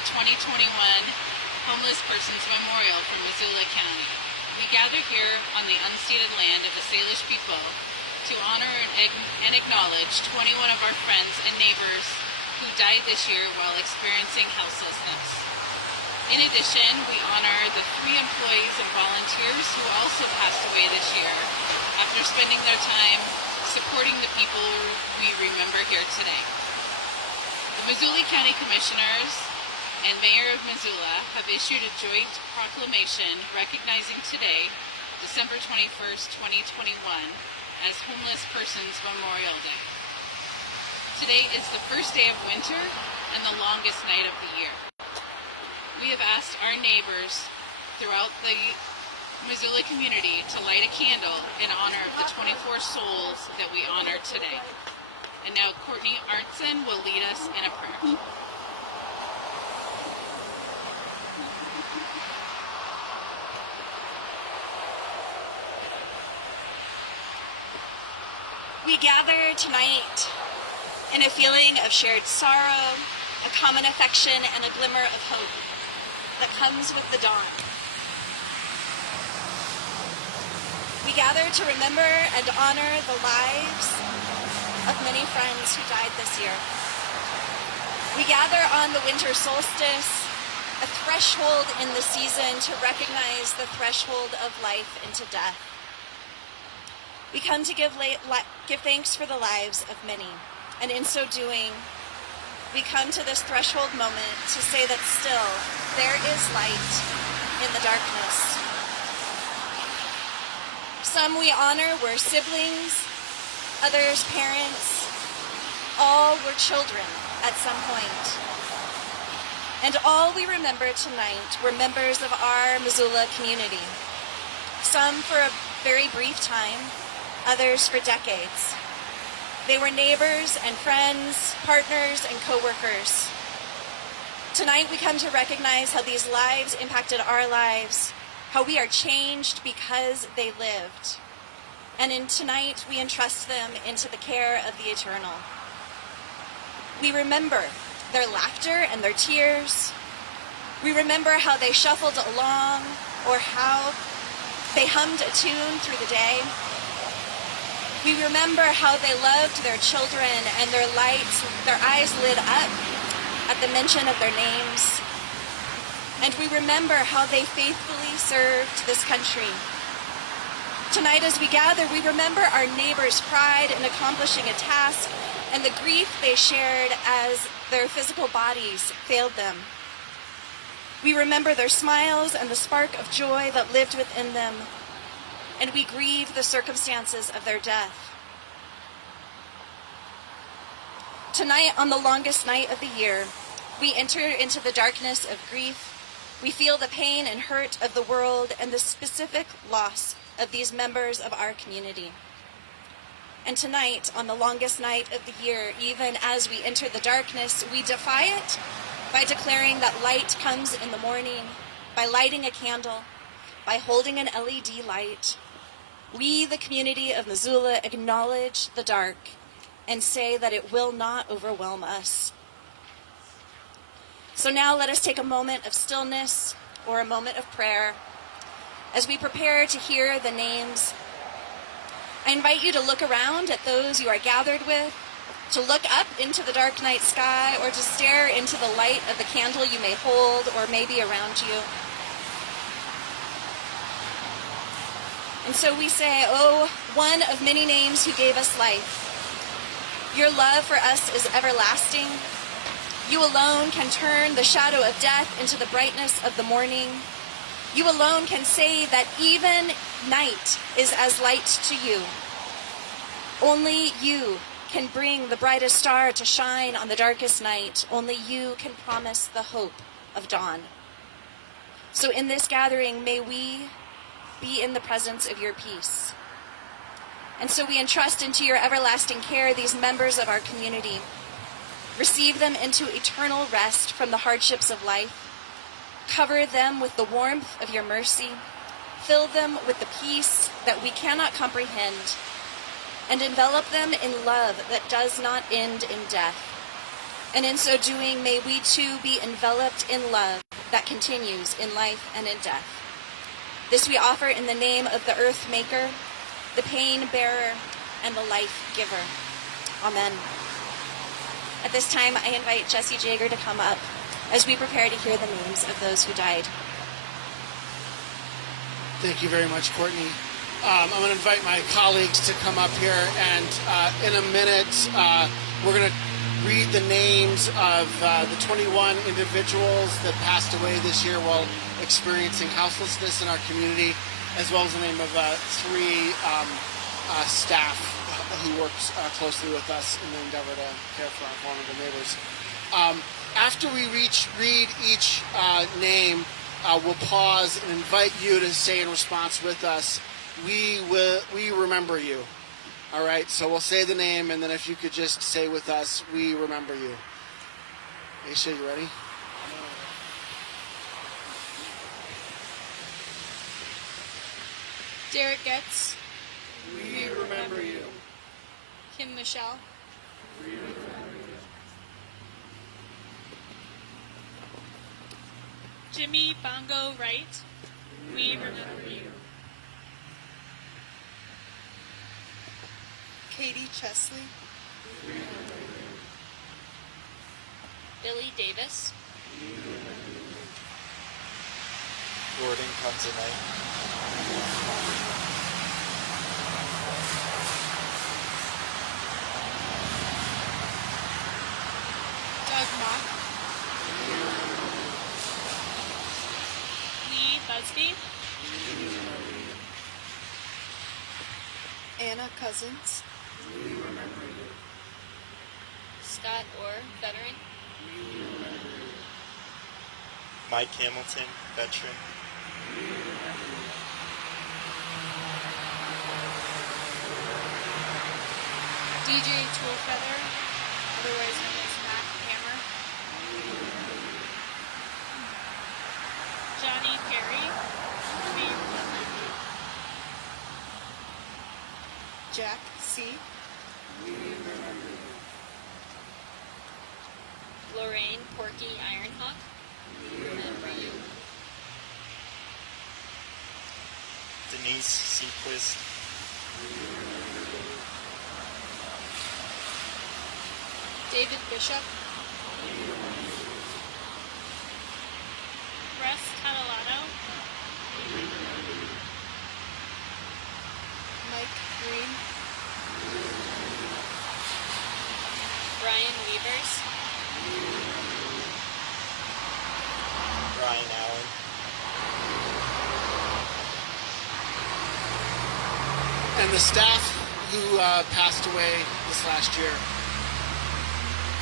the 2021 Homeless Persons Memorial from Missoula County. We gather here on the unceded land of the Salish people to honor and acknowledge 21 of our friends and neighbors who died this year while experiencing houselessness. In addition, we honor the 3 employees and volunteers who also passed away this year after spending their time supporting the people we remember here today. The Missoula County Commissioners and Mayor of Missoula have issued a joint proclamation recognizing today, December 21st, 2021, as Homeless Persons Memorial Day. Today is the first day of winter and the longest night of the year. We have asked our neighbors throughout the Missoula community to light a candle in honor of the 24 souls that we honor today. And now Courtney Arntzen will lead us in a prayer. We gather tonight in a feeling of shared sorrow, a common affection, and a glimmer of hope that comes with the dawn. We gather to remember and honor the lives of many friends who died this year. We gather on the winter solstice, a threshold in the season to recognize the threshold of life into death. We come to give thanks for the lives of many, and in so doing, we come to this threshold moment to say that still there is light in the darkness. Some we honor were siblings, others parents, all were children at some point. And all we remember tonight were members of our Missoula community, some for a very brief time, others for decades. They were neighbors and friends, partners and co-workers. Tonight we come to recognize how these lives impacted our lives, how we are changed because they lived. And in tonight we entrust them into the care of the eternal. We remember their laughter and their tears. We remember how they shuffled along or how they hummed a tune through the day. We remember how they loved their children and their eyes lit up at the mention of their names. And we remember how they faithfully served this country. Tonight as we gather, we remember our neighbors' pride in accomplishing a task and the grief they shared as their physical bodies failed them. We remember their smiles and the spark of joy that lived within them. And we grieve the circumstances of their death. Tonight, on the longest night of the year, we enter into the darkness of grief. We feel the pain and hurt of the world and the specific loss of these members of our community. And tonight, on the longest night of the year, even as we enter the darkness, we defy it by declaring that light comes in the morning, by lighting a candle, by holding an LED light. We, the community of Missoula, acknowledge the dark and say that it will not overwhelm us. So now let us take a moment of stillness or a moment of prayer as we prepare to hear the names. I invite you to look around at those you are gathered with, to look up into the dark night sky, or to stare into the light of the candle you may hold or may be around you. And so we say, oh, one of many names who gave us life, your love for us is everlasting. You alone can turn the shadow of death into the brightness of the morning. You alone can say that even night is as light to you. Only you can bring the brightest star to shine on the darkest night. Only you can promise the hope of dawn. So in this gathering, may we be in the presence of your peace. And so we entrust into your everlasting care these members of our community. Receive them into eternal rest from the hardships of life. Cover them with the warmth of your mercy. Fill them with the peace that we cannot comprehend. And envelop them in love that does not end in death. And in so doing, may we too be enveloped in love that continues in life and in death. This we offer in the name of the earth maker, the pain bearer, and the life giver. Amen. At this time, I invite Jesse Jager to come up as we prepare to hear the names of those who died. Thank you very much, Courtney. I'm going to invite my colleagues to come up here, and in a minute, we're going to read the names of the 21 individuals that passed away this year while experiencing houselessness in our community, as well as the name of 3 staff who works closely with us in the endeavor to care for our vulnerable neighbors. After we read each name, we'll pause and invite you to say in response with us, we remember you. All right, so we'll say the name, and then if you could just say with us, we remember you. Aisha, you ready? Derek Getz. We remember you. Kim Michelle. We remember you. Jimmy Bongo Wright. We remember you. Katie Chesley. Billy Davis. Gordon Conzanite. Doug Mock. Lee Busby. Anna Cousins. Scott Orr, veteran. Mike Hamilton, veteran. DJ Toolfeather, otherwise known as Matt Hammer. Johnny Perry. We remember you. Jack C. Lorraine Porky Ironhawk. We remember you. Denise Sequist. David Bishop. Russ Catalano. Mike Green. Brian Weavers. Brian Allen. And the staff who passed away this last year.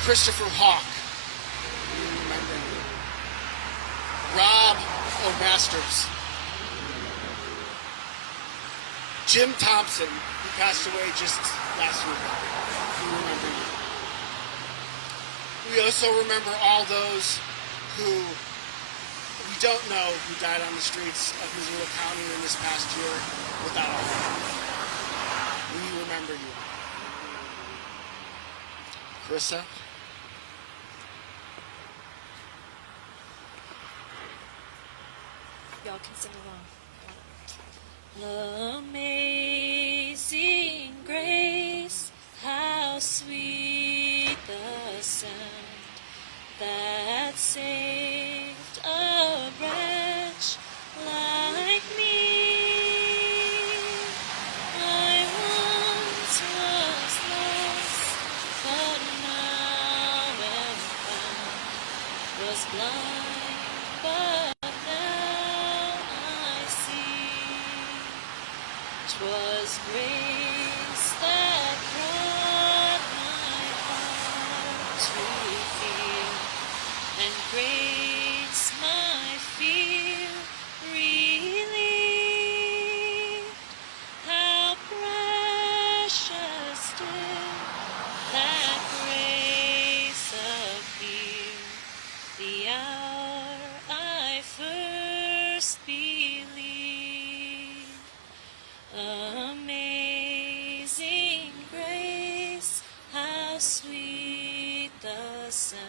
Christopher Hawk. We remember you. Rob O'Masters. Jim Thompson, who passed away just last week. We remember you. We also remember all those who we don't know who died on the streets of Missoula County in this past year without a home. We remember you. Carissa? Y'all can sing along. Amazing grace, how sweet the sound that saved a wretch like me. I once was lost, but now am found, was blind, but now I see. 'Twas grace that brought my heart to feel, and grace my fear relieved. How precious did that grace appear, the hour I first believed. Amazing grace, how sweet the sound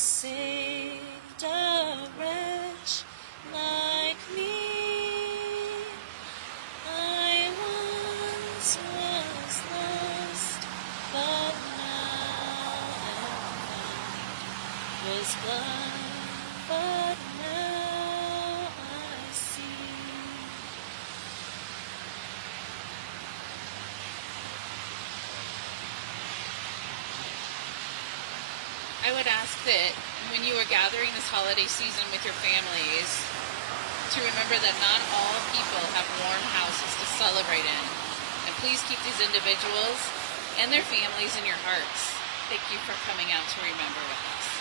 saved a wretch like me. I once was lost, but now am found. Was blind, but now I see. I would ask that when you are gathering this holiday season with your families, to remember that not all people have warm houses to celebrate in. And please keep these individuals and their families in your hearts. Thank you for coming out to remember with us.